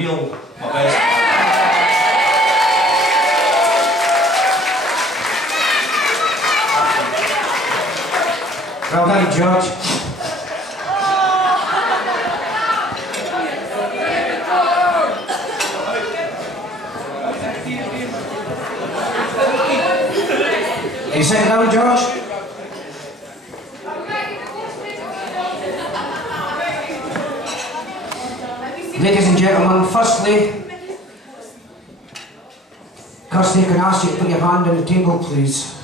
Neil, my best. Well done, George. You sit down, George. Ladies and gentlemen, firstly, Kirsty, can I ask you to put your hand on the table, please?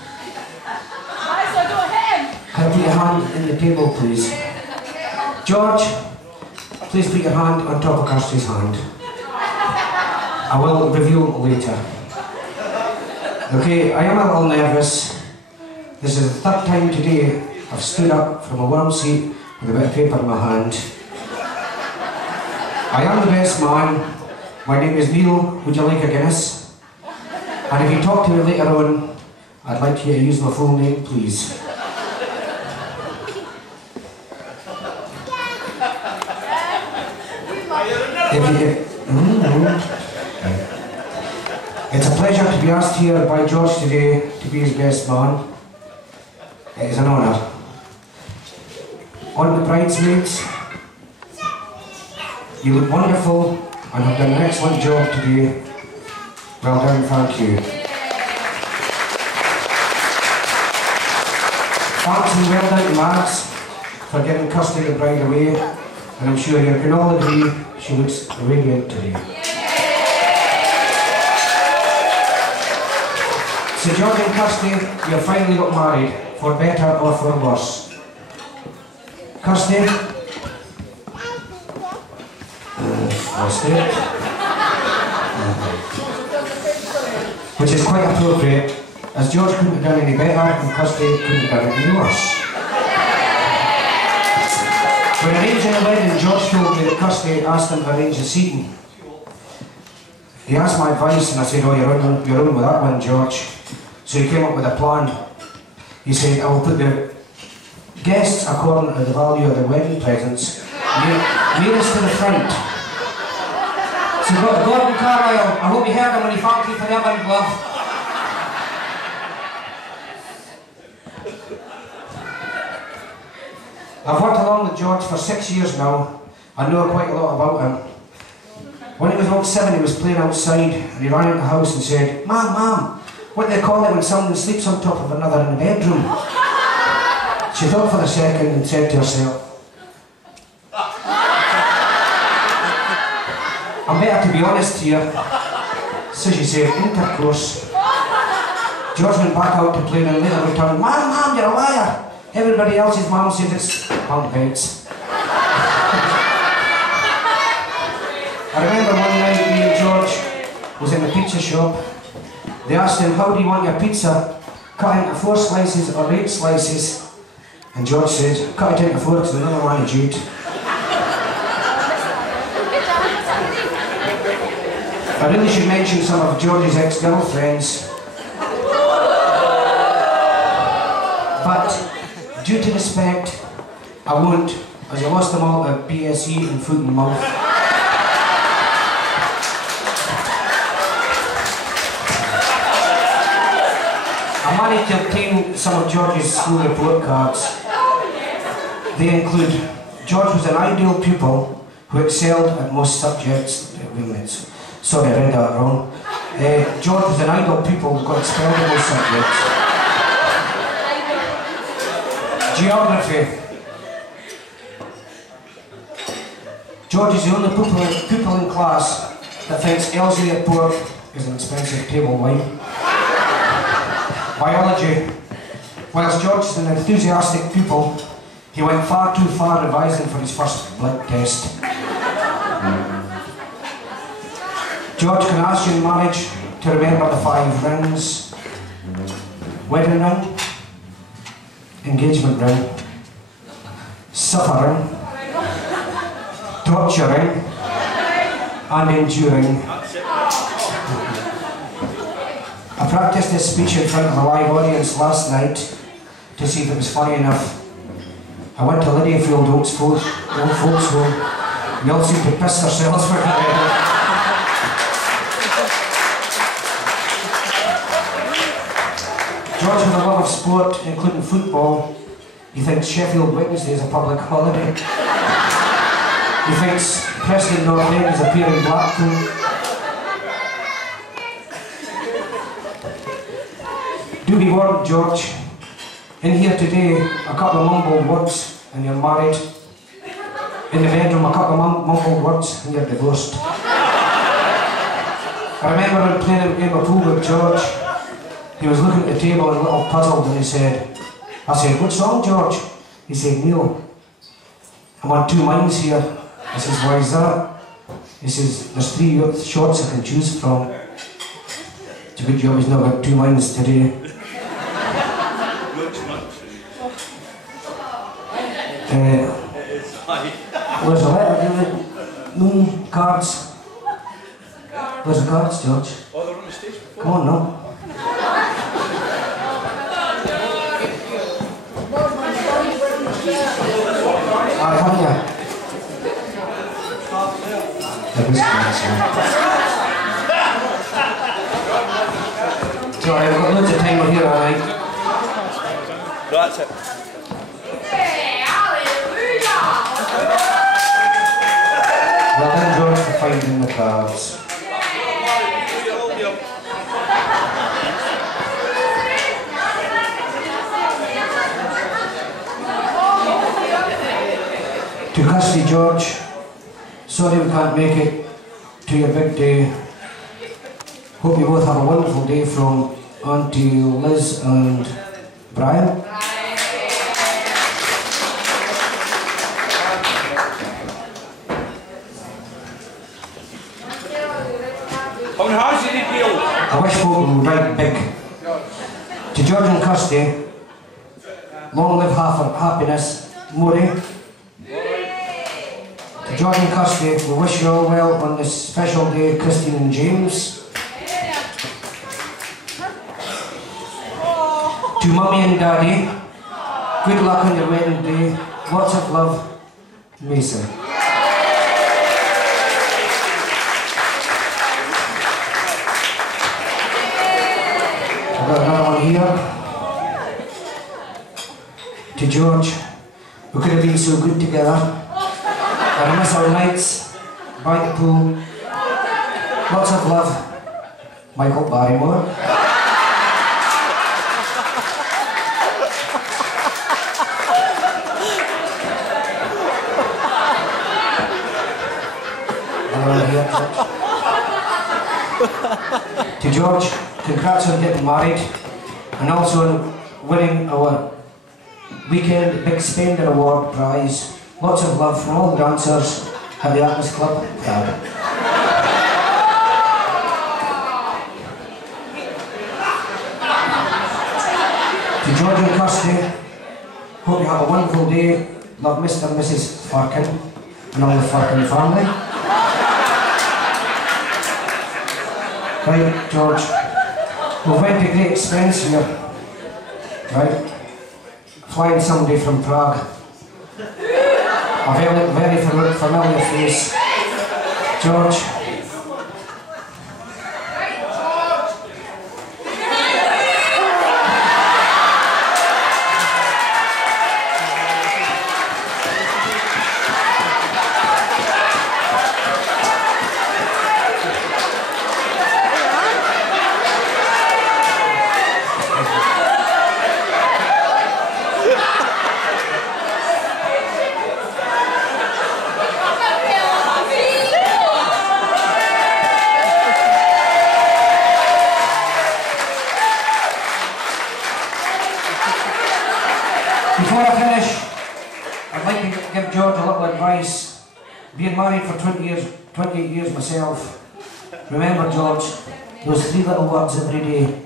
Can I put your hand in the table, please? George, please put your hand on top of Kirsty's hand. I will review it later. Okay, I am a little nervous. This is the third time today I've stood up from a warm seat with a bit of paper in my hand. I am the best man. My name is Neil. Would you like a Guinness? And if you talk to me later on, I'd like you to use my full name, please. It's a pleasure to be asked here by George today to be his best man. It is an honour. On the bridesmaids, you look wonderful and have done an excellent job today. Well done, thank you. Thanks and well done to Max for giving Kirsty the bride away, and I'm sure you can all agree she looks radiant today. So George and Kirsty, you finally got married, for better or for worse. Kirsty? Which is quite appropriate, as George couldn't have done any better and Kirsty couldn't have done any worse. When arranging the wedding, George told me that Kirsty asked him to arrange the seating. He asked my advice and I said, oh, you're on with that one, George. So he came up with a plan. He said, I will put the guests according to the value of their wedding presents nearest to the front. So Gordon Carlyle, I hope you heard him when he thanked you for the oven glove. I've worked along with George for 6 years now. I know quite a lot about him. When he was about 7, he was playing outside and he ran into the house and said, Mom, what do they call it when someone sleeps on top of another in the bedroom? She thought for a second and said to herself, I'm better to be honest here. So she said, intercourse. George went back out to play and later returned, Mom, you're a liar. Everybody else's mom says it's pumpheads. I remember one night me and George was in a pizza shop. They asked him, how do you want your pizza? Cut into 4 slices or 8 slices? And George said, cut it into 4 because another one is Jude. I really should mention some of George's ex-girlfriends. But due to respect, I won't, as I lost them all to BSE and foot and mouth. I managed to obtain some of George's school report cards. They include, George was an ideal pupil who excelled at most subjects. Sorry, I read that wrong. George was an ideal pupil who got expelled in most subjects. Geography. George is the only pupil in class that thinks Ellesmere pork is an expensive table wine. Biology. Whilst George is an enthusiastic pupil, he went far too far revising for his first blood test. George, can I ask you in marriage to remember the 5 rings? Wedding ring, engagement ring, suffering, torturing, and enduring. I practiced this speech in front of a live audience last night to see if it was funny enough. I went to Lydiafield old folks home. They all seemed to piss themselves for that. George has a love of sport, including football. He thinks Sheffield Wednesday is a public holiday. He thinks Preston North End is a pier in Blackpool. Do be warned, George. In here today, a couple of mumbled words and you're married. In the bedroom, a couple of mumbled words and you're divorced. I remember when playing a game of pool with George. He was looking at the table and a little puzzled and he said, I said, "What's wrong, George?" He said, "Neil, I'm on two minds here." I says, "Why is that?" He says, "There's three shots I can choose from." It's a good job he's not got two minds today. Where's the letter? No cards. Where's the cards, George? Oh, they're on the stage. Come on now. Aye, haven't you? Sorry, I've got loads of time over here, alright? That's it. Well done, George, for finding the cards. To Kirsty, George, sorry we can't make it to your big day. Hope you both have a wonderful day from Auntie Liz and Brian. I wish folk would write big. To George and Kirsty, long live happiness, Murray. To George and Kirsty, we wish you all well on this special day, Christine and James. To Mummy and Daddy, good luck on your wedding day. Lots of love, Mason. I've got another one here. To George, we could have been so good together. I miss our nights by the pool. Lots of love, Michael Barrymore. To George, congrats on getting married and also on winning our weekend Big Spender Award prize. Lots of love from all the dancers at the Atlas Club. To George and Kirsty, hope you have a wonderful day. Love Mr. and Mrs. Farkin and all the Farkin family. Right, George, we went to great expense here, right? Flying somebody from Prague. A very familiar face. George. Before I finish, I'd like to give George a little advice. Being married for 28 years myself, remember, George, those three little words every day.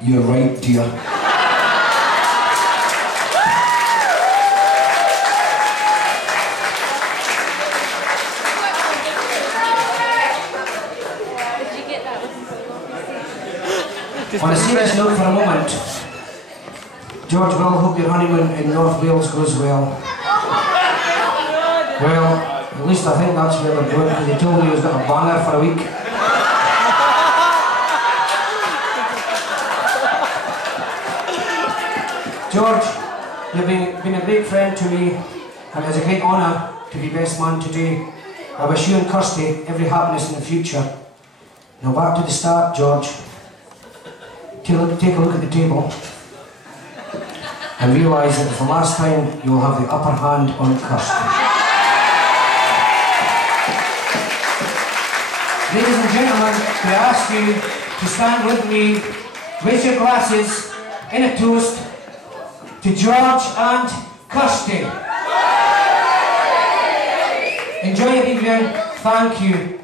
You're right, dear. On a serious note for a moment, George, well, hope your honeymoon in North Wales goes well. Well, at least I think that's where they're going, because he told me he was got a banger for a week. George, you've been a great friend to me, and it's a great honour to be best man today. I wish you and Kirsty every happiness in the future. Now back to the start, George. Take a look at the table and realise that it's the last time you will have the upper hand on Kirsty. Ladies and gentlemen, I ask you to stand with me, raise your glasses in a toast to George and Kirsty. Enjoy your evening. Thank you.